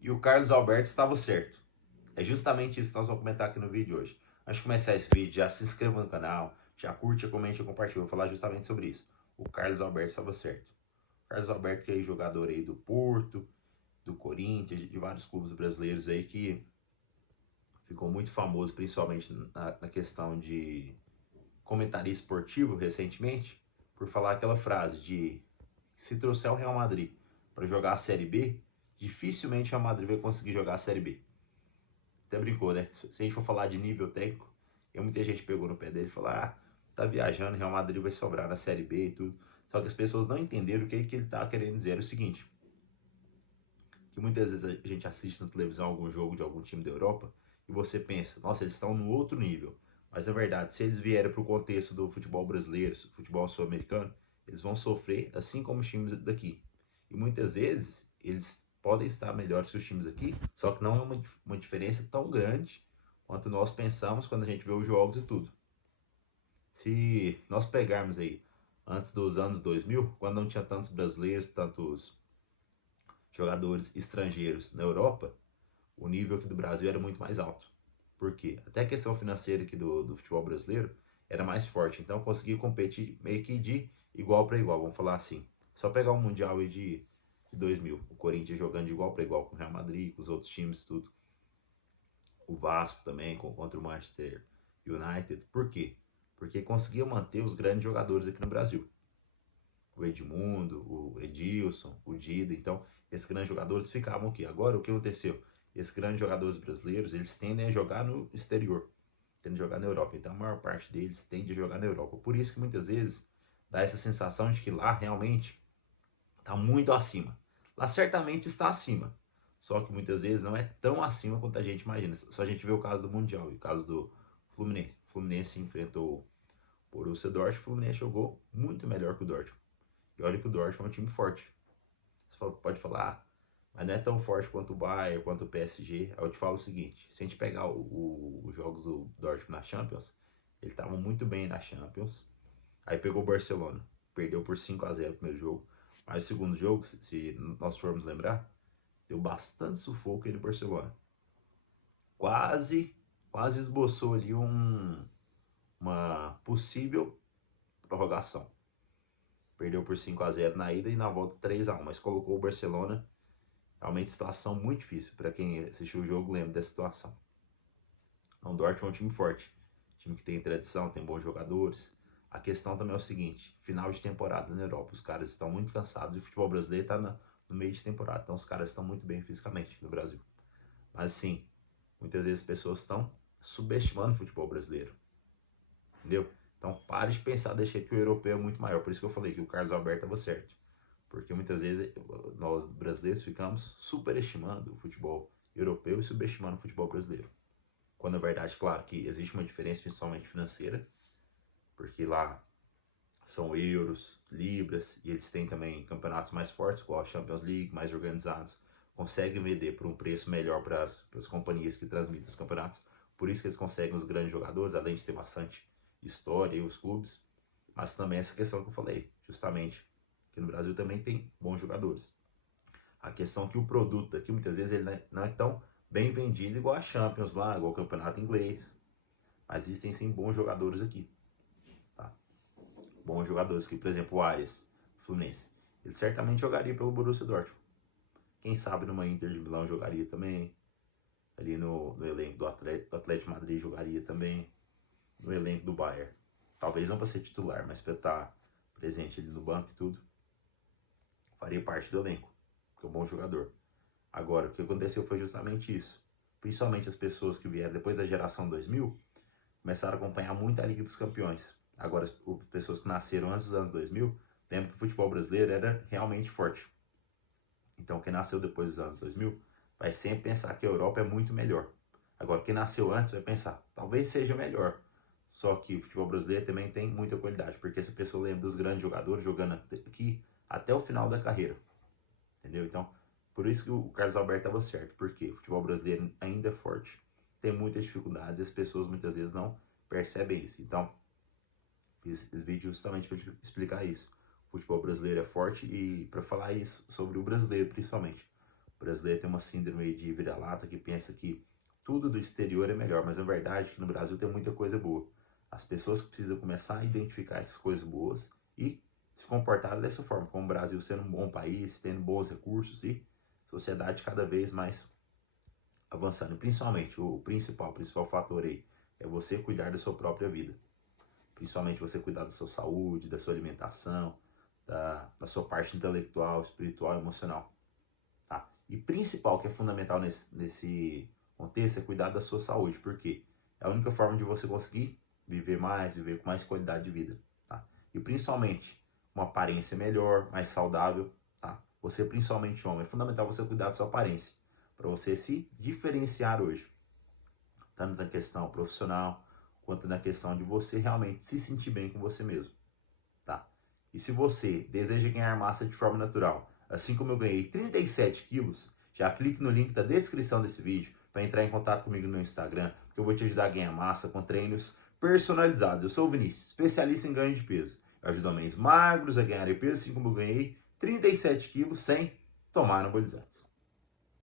e o Carlos Alberto estava certo. É justamente isso que nós vamos comentar aqui no vídeo de hoje. Antes de começar esse vídeo, já se inscreva no canal, já curte, comente e compartilha. Vou falar justamente sobre isso. O Carlos Alberto estava certo. O Carlos Alberto, que é jogador aí do Porto, do Corinthians, de vários clubes brasileiros aí, que ficou muito famoso, principalmente na questão de comentarista esportivo recentemente, por falar aquela frase de: se trouxer o Real Madrid para jogar a Série B, dificilmente o Real Madrid vai conseguir jogar a Série B. Até brincou, né? Se a gente for falar de nível técnico, e muita gente pegou no pé dele e falou: ah, tá viajando, Real Madrid vai sobrar na Série B e tudo. Só que as pessoas não entenderam o que ele tá querendo dizer. Era o seguinte: que muitas vezes a gente assiste na televisão algum jogo de algum time da Europa e você pensa, nossa, eles estão no outro nível. Mas na verdade, se eles vierem para o contexto do futebol brasileiro, futebol sul-americano, eles vão sofrer assim como os times daqui. E muitas vezes eles podem estar melhores que os times aqui, só que não é uma diferença tão grande quanto nós pensamos quando a gente vê os jogos e tudo. Se nós pegarmos aí antes dos anos 2000, quando não tinha tantos brasileiros, tantos jogadores estrangeiros na Europa, o nível aqui do Brasil era muito mais alto. Por quê? Até a questão financeira aqui do futebol brasileiro era mais forte. Então conseguia competir meio que de igual para igual, vamos falar assim. Só pegar o Mundial aí de 2000, o Corinthians jogando de igual para igual com o Real Madrid, com os outros times, tudo. O Vasco também contra o Manchester United. Por quê? Porque conseguia manter os grandes jogadores aqui no Brasil. O Edmundo, o Edilson, o Dida. Então, esses grandes jogadores ficavam aqui. Agora, o que aconteceu? Esses grandes jogadores brasileiros, eles tendem a jogar no exterior, tendem a jogar na Europa. Então, a maior parte deles tende a jogar na Europa. Por isso que muitas vezes dá essa sensação de que lá realmente está muito acima. Lá certamente está acima. Só que muitas vezes não é tão acima quanto a gente imagina. Só a gente vê o caso do Mundial e o caso do Fluminense. O Fluminense enfrentou o Borussia Dortmund. O Fluminense jogou muito melhor que o Dortmund. E olha que o Dortmund é um time forte. Você pode falar, ah, mas não é tão forte quanto o Bayern, quanto o PSG. Aí eu te falo o seguinte: se a gente pegar os jogos do Dortmund na Champions, ele estava muito bem na Champions. Aí pegou o Barcelona, perdeu por 5-0 o primeiro jogo. Mas o segundo jogo, se nós formos lembrar, deu bastante sufoco aí no Barcelona. Quase, quase esboçou ali uma possível prorrogação. Perdeu por 5-0 na ida e na volta 3-1, mas colocou o Barcelona realmente situação muito difícil. Para quem assistiu o jogo lembra dessa situação. Então o Dortmund é um time forte, time que tem tradição, tem bons jogadores. A questão também é o seguinte: final de temporada na Europa, os caras estão muito cansados e o futebol brasileiro está no meio de temporada, então os caras estão muito bem fisicamente no Brasil. Mas sim, muitas vezes as pessoas estão subestimando o futebol brasileiro, entendeu? Então pare de pensar desse jeito que o europeu é muito maior. Por isso que eu falei que o Carlos Alberto estava certo. Porque muitas vezes nós brasileiros ficamos superestimando o futebol europeu e subestimando o futebol brasileiro. Quando na verdade, claro, que existe uma diferença principalmente financeira, porque lá são euros, libras, e eles têm também campeonatos mais fortes, igual a Champions League, mais organizados, conseguem vender por um preço melhor para as companhias que transmitem os campeonatos. Por isso que eles conseguem os grandes jogadores, além de ter bastante história e os clubes. Mas também essa questão que eu falei, justamente, que no Brasil também tem bons jogadores. A questão é que o produto daqui, muitas vezes, ele não é tão bem vendido igual a Champions lá, igual o campeonato inglês. Mas existem sim bons jogadores aqui. Tá? Bons jogadores aqui, por exemplo, o Arias, Fluminense. Ele certamente jogaria pelo Borussia Dortmund. Quem sabe numa Inter de Milão jogaria também. Ali no elenco do Atlético Madrid jogaria também. No elenco do Bayern. Talvez não para ser titular, mas para estar presente ali no banco e tudo. Faria parte do elenco, porque é um bom jogador. Agora, o que aconteceu foi justamente isso. Principalmente as pessoas que vieram depois da geração 2000 começaram a acompanhar muito a Liga dos Campeões. Agora, as pessoas que nasceram antes dos anos 2000 lembram que o futebol brasileiro era realmente forte. Então, quem nasceu depois dos anos 2000 vai sempre pensar que a Europa é muito melhor. Agora, quem nasceu antes vai pensar, talvez seja melhor. Só que o futebol brasileiro também tem muita qualidade, porque essa pessoa lembra dos grandes jogadores jogando aqui até o final da carreira. Entendeu? Então, por isso que o Carlos Alberto estava certo, porque o futebol brasileiro ainda é forte, tem muitas dificuldades e as pessoas muitas vezes não percebem isso. Então, fiz esse vídeo justamente para explicar isso. O futebol brasileiro é forte e para falar isso sobre o brasileiro principalmente. O brasileiro tem uma síndrome aí de vira-lata que pensa que tudo do exterior é melhor, mas a verdade é que no Brasil tem muita coisa boa. As pessoas que precisam começar a identificar essas coisas boas e se comportar dessa forma, como o Brasil sendo um bom país, tendo bons recursos e sociedade cada vez mais avançando. E principalmente, o principal fator aí é você cuidar da sua própria vida. Principalmente você cuidar da sua saúde, da sua alimentação, da sua parte intelectual, espiritual e emocional. Tá? E principal, que é fundamental nesse contexto, é cuidar da sua saúde. Por quê? É a única forma de você conseguir viver mais, viver com mais qualidade de vida. Tá? E principalmente, uma aparência melhor, mais saudável. Tá? Você, principalmente homem, é fundamental você cuidar da sua aparência, para você se diferenciar hoje. Tanto na questão profissional, quanto na questão de você realmente se sentir bem com você mesmo. Tá? E se você deseja ganhar massa de forma natural, assim como eu ganhei 37 quilos, já clique no link da descrição desse vídeo para entrar em contato comigo no meu Instagram, porque eu vou te ajudar a ganhar massa com treinos personalizados. Eu sou o Vinícius, especialista em ganho de peso. Eu ajudo homens magros a ganharem peso, assim como eu ganhei 37 quilos sem tomar anabolizantes.